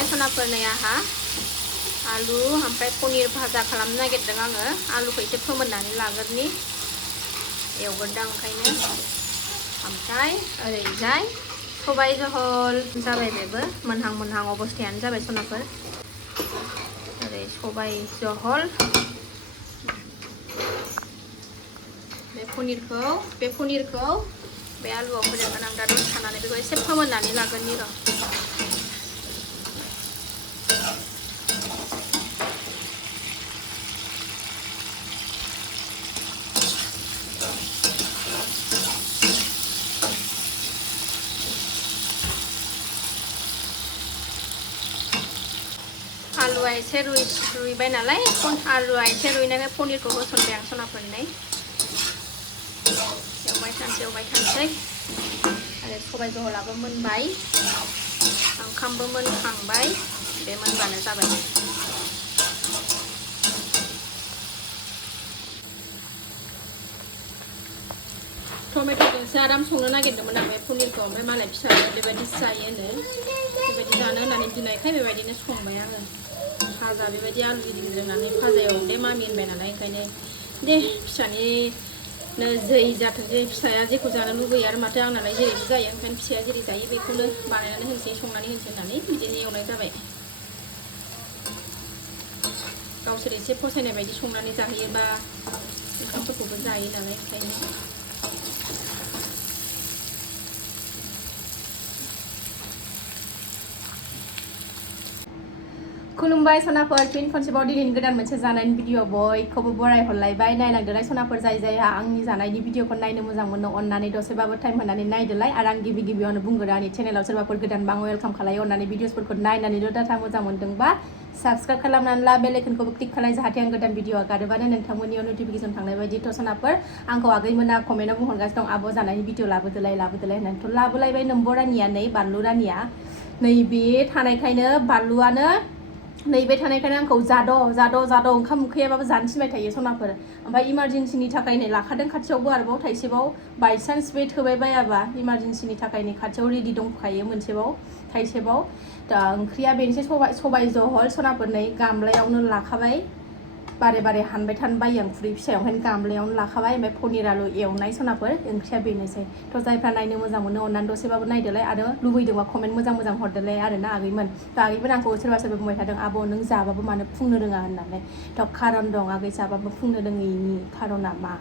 जाबाय सनाफोर नै आहा आलु ओमफ्राय पनिर भाजा खालामनो नागिरदों आङो आलुखौ एसे फोमोननानै लाग्रोनि एवगोरदां ओंखायनो ओमफ्राय ओरैजाय सबाय जहल जाबाय बेबो मोनहां मोनहां अबस्थायानो जाबाय सनाफोर ओरै सबाय जहल बे पनिरखौ बे आलुआव होदेरगोन आं दा दसे थानानै बेखौ एसे फोमोननानै लागोननि र' आलुआ एसे रुइबाय नालाय आलुआ एसे रुइनायखाय पनिरखौ होसनबाय आं सनाफोरनै एवबाय थानोसै आरो सबाय जहलाबो मोनबाय ओंखामबो मोनखांबाय बे मोनबानो जाबाय टमेट'जोंसो आराम संनो नागिरदोंमोन आं बे पनिरखौ ओमफ्राय मालाय फिसाया बेबायदि जायोनो बेबायदि जानो होननानै बिनायखाय बेबायदिनो संबाय आङो भाजा बेबायदि आलु गिदिर गिदिर होनानै भाजायाव दे मामि होनबाय नालाय ओंखायनो दे फिसानिनो जै जाथोंसै फिसाया जेखौ जानो लुबैयो आरो माथो आंनालाय जेरैबो जायो ओंखायनो फिसाया जेरै जायो बेखौनो बानायनानै होनोसै संनानै होनोसै होननानै बिदिनो एवनाय जाबाय गावसोर एसे फसायनाय बायदि संनानै जाहैयोबा ओंखामफोरखौबो जायो नालाय ओंखायनो खुलुमबाय सनाफोर फिन खनसेबाव दिनैनि गोदान मोनसे जानायनि भिडिअ बयखौबो बरायहरलायबाय नायलांदोलाय सनाफोर जायहा आंनि जानायनि भिडिअखौ नायनो मोजां मोनो अननानै दसेबाबो टाइम होनानै नायदोलाय आरो आं गिबियावनो बुंगोन आंनि चेनेलाव सोरबाफोर गोदानबा आं वेलकाम खालायो अननानै भिडिअसफोरखौ नायनानैल' डाटा मोजां मोनदोंबा साबस्क्राइब खालामनानै ला बेल आइकनखौबो क्लिक खालाय जाहाथे आं गोदान भिडिअ आगारोबानो नोंथांमोननियाव नटिफिकेसन थांनाय बायदि थ' सनाफोर आंखौ आगैमोना कमेन्टआव बुंहरगासिनो दं आब' जानायनि भिडिअ लाबोदोलाय होननानैथ' लाबोलायबाय नोम्बर रानिया नै बानलु रानिया नैबे थानायखायनो बानलुआनो नैबे थानायखायनो आंखौ जाद' ओंखाम उखैयाबाबो जानो थिनबाय थायो सनाफोर ओमफ्राय इमारजेन्सिनि थाखाय नै लाखादों खाथियावबो आरोबाव थाइसेबाव बायसान्स बे थोबाय बायाबा इमारजेन्सिनि थाखाय नै खाथियाव रेडि दंखायो मोनसेबाव थाइसेबाव दा ओंख्रिया बेनोसै सबाय जहल सनाफोर नै गामलायावनो लाखाबाय बारे हानबाय थानो बायो आं खुरै फिसायाव ओंखायनो गामलायावनो लाखाबाय ओमफ्राय पनिर आलु एवनाय सनाफोर ओंख्रिया बेनोसै थ' जायफ्रा नायनो मोजां मोनो अननानै दसेबाबो नायदोलाय आरो लुबैदोंबा कमेन्ट मोजां हरदोलाय आरोना आगैमोन थ' आगैमोन आंखौ सोरबा बुंबाय थादों आब' नों जाबाबो मानो फुंनो रोङा होननानै थ' खारन दं आगै जाबाबो फुंनो रोङैनि खारना मा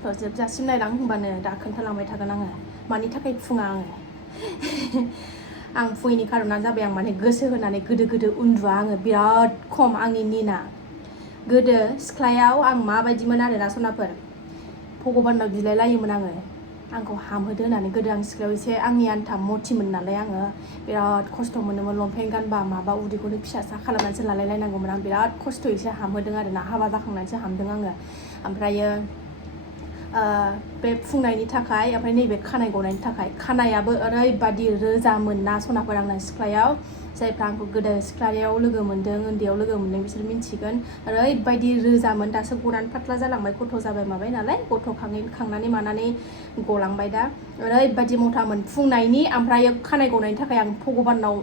थ' जोबजासिम नायलां होनबानो दा खोन्थालांबाय थागोन आङो मानि थाखाय फुङा आङो आं फुङैनि खारना जाबाय आं माने गोसो होनानै गोदो उन्दुआ आङो बिराद खम आंनि निना गोदो सिख्लायाव आं माबायदिमोन आरोना सनाफोर भगबानाव बिलायलायोमोन आंखौ हामहोदो होननानै गोदो आं सिख्लायाव एसे आंनि आन्था मथिमोन नालाय आङो बिराद खस्थ' मोनोमोन लंपेन्ट गानबा माबा उदैखौनो फिसा खालामनानैसो लालायलायनांगौमोन आं बिराद खस्थ'यैसो हामहोदों आरोना हाबा जाखांनानैसो हामदों आङो ओमफ्रायो बे फुंनायनि थाखाय ओमफ्राय नैबे खानाय गनायनि थाखाय खानायाबो ओरैबादि रोजामोन ना सनाफोर आंना सिख्लायाव जायफ्रा आंखौ गोदो सिख्लायाव लोगो मोन्दों उन्दैयाव लोगो मोन्दों बिसोर मिन्थिगोन ओरैबायदि रोजामोन दासो गनानै फाथ्ला जालांबाय गथ' जाबाय माबाय नालाय गथ' खांनानै मानानै गलांबाय दा ओरैबायदि मथामोन फुंनायनि ओमफ्राय खानाय गनायनि थाखाय आं भगबानाव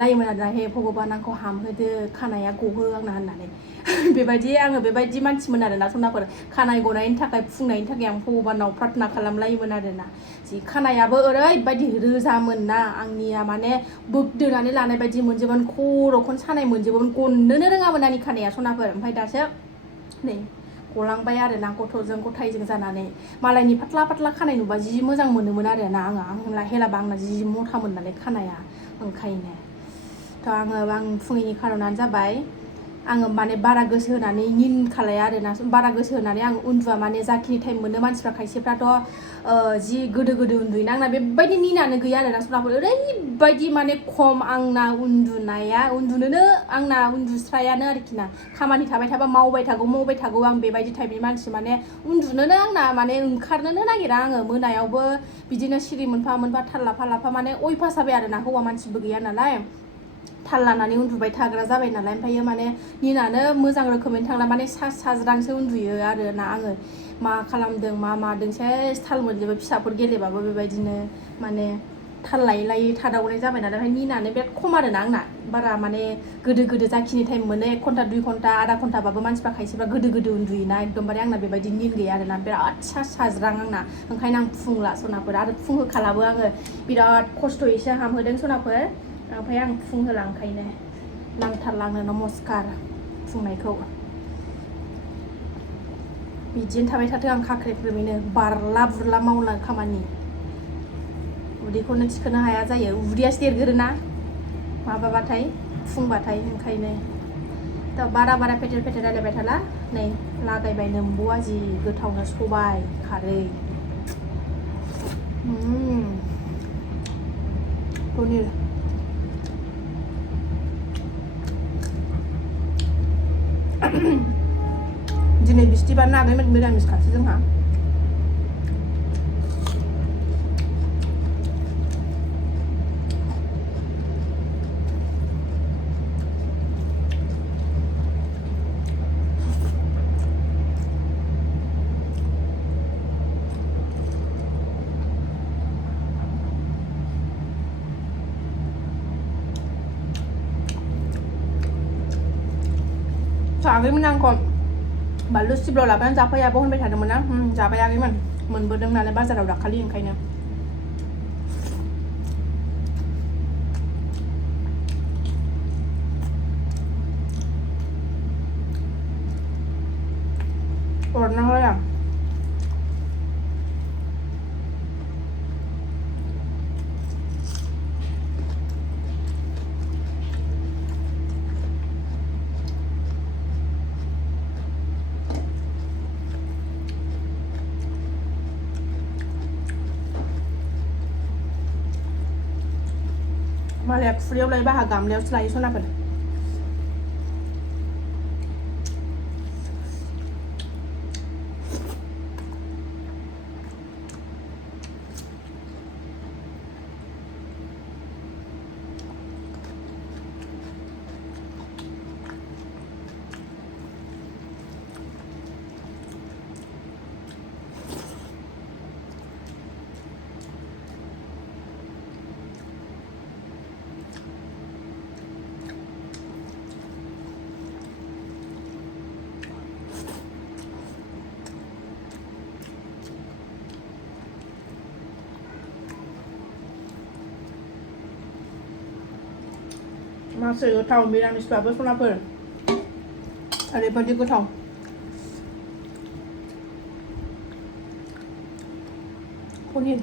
नायोमोन आरोना हे भगबान आंखौ हामहोदो खानाया गहो आंना होननानै बेबायदि मानसिमोन आरोना सनाफोर खानाय गनायनि थाखाय फुंनायनि थाखाय आं भगबानाव प्रार्थना खालामलायोमोन आरोना जि खानायाबो ओरैबायदि रोजामोन ना आंनिया माने बोग्दोनानै लानाय बायदि मोनजोबोमोन खर'खौनो सानाय मोनजोबोमोन गननोनो रोङामोन आंनि खानाया सनाफोर ओमफ्राय दासो नै गलांबाय आरोना गथ'जों गथायजों जानानै मालायनि फाथ्ला खानाय नुबा जि मोजां मोनोमोन आरोना आं हेलाबा आंना जि मथामोन नालाय खानाया ओंखायनो थ' आं फुङैनि खारनानो जाबाय आङो माने बारा गोसो होनानै निन खालाया आरोना बारा गोसो होनानै आं उन्दुआ माने जाखिनि टाइम मोनो मानसिफ्रा खायसेफ्राथ' जि गोदो उन्दुयोना आंना बेबायदि निनानो गैया आरोना सनाफोर ओरैबायदि माने खम आंना उन्दुनोनो आंना उन्दुस्रायानो आरोखि ना खामानि थाबाय थाबा मावबाय थागौ आं बेबायदि टाइपनि मानसि माने उन्दुनोनो आंना माने ओंखारनोनो नागिरा आङो मोनायावबो बिदिनो सिरि मोनफा थाल लाफा माने अयभास जाबाय आरोना हौवा मानसिबो गैया नालाय थाल लानानै उन्दुबाय थाग्रा जाबाय नालाय ओमफ्रायो माने निनानो मोजां रोखोमै थांला माने साज्रांसो उन्दुयो आरोना आङो मा खालामदों मा मादों सेस थाल मोनजोबो फिसाफोर गेलेबाबो बेबायदिनो माने थाल लायै थादावनाय जाबाय नालाय ओमफ्राय निनानै बिराद खम आरोना आंना बारा माने गोदो जाखिनि टाइम मोनो 1 घन्टा 2 घन्टा आधा घन्टाबाबो मानसिफ्रा खायसेबा गोदो उन्दुयोना एकदमबारे आंना बेबायदि निन गैया आरोना बिराद साज्रां आंना ओंखायनो आं फुंला सनाफोर आरो फुंहोखालाबो आङो बिराद खस्थ'यैसो हामहोदों सनाफोर ओमफ्राय आं फुंहोला ओंखायनो नांथारला आंनो नमस्कार फुंनायखौ बिदिनो थाबाय थाथों आं खाख्रेब-ख्रेबैनो बारला बुरला मावला खामानि उदैखौनो थिखोनो हाया जायो उदैयासो देरगोरोना माबाबाथाय फुंबाथाय ओंखायनो दा बारा पेटेर रायलायबाय थाला नै लागायबाय नोम्ब'आ जि गोथावनो सबाय खारै पनिर दिनै बिस्थिबार ना आगैमोन मिरामिस खासो जोंहा आगैमोन आंखौ बानलु सिब्र' लाबोनानै जाफै आब' होनबाय थादोंमोन ना जाबाय आगैमोन मोनबोदों नालाय बाजाराव दाखालि ओंखायनो अरनांलाय आं मालाया खुरैयाव लायोबा आंहा गामलायावसो लायो सनाफोर मासे गोथाव मिरामिसबाबो सनाफोर ओरैबायदि गोथाव पनिर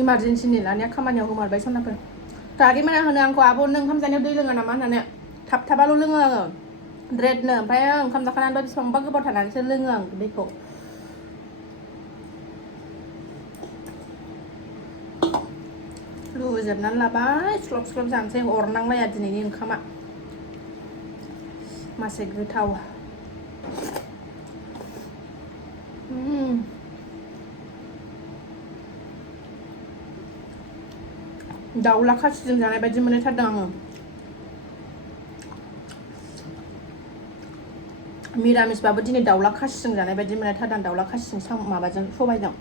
इमारजेन्सिनि लानाया खामानियाव गोमारबाय सनाफोर आगैमोना होनो आंखौ आब' नों ओंखाम जानायाव दै लोङा नामा होननानै थाबाल' लोङो आङो द्रेदनो ओमफ्राय ओंखाम जाखानानैबो बेसेबांबा गोबाव थानानैसो लोङो आं दैखौ रुजोबनानै लाबाय स्लब जानोसै अरनांलाया दिनैनि ओंखामा मासे गोथाव दाउला खासिजों जानाय बायदि मोनलायथारदों आङो मिरामिसबाबो दिनै दाउला खासिजों जानाय बायदि मोनलायथारदों दाउला खासिजों माबाजों सबायजों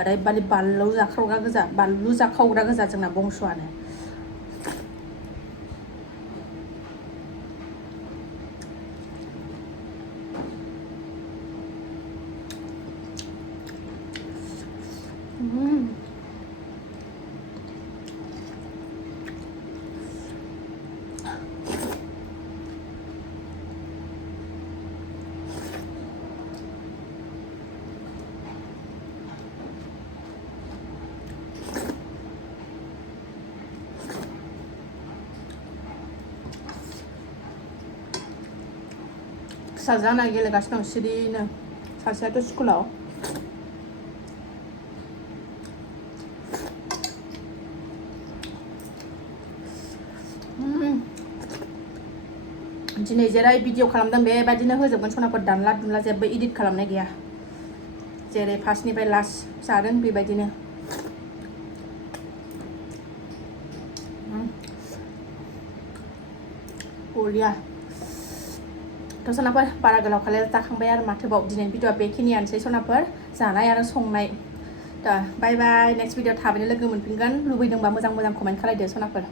ओरैबादि बानलु जाखावग्रा गोजा जोंना बंस'आनो फिसाजोआ गेलेगासिनो दं सिरिनो सासेयाथ' स्कुलाव दिनै जेरै भिडिअ खालामदों बेबायदिनो होजोबगोन सनाफोर दानला दुनला जेबो इडिट खालामनाय गैया जेरै फार्स्टनिफ्राय लास्ट जादों बेबायदिनो बरिया थ' सनाफोर बारा गोलाव खालाय जाखांबाय आरो माथोबाव दिनैनि भिडिअआ बेखिनियानोसै सनाफोर जानाय आरो संनाय दा बाय बाय नेक्स्ट भिडिअ थाबैनो लोगो मोनफिनगोन लुबैदोंबा मोजां कमेन्ट खालायदो सनाफोर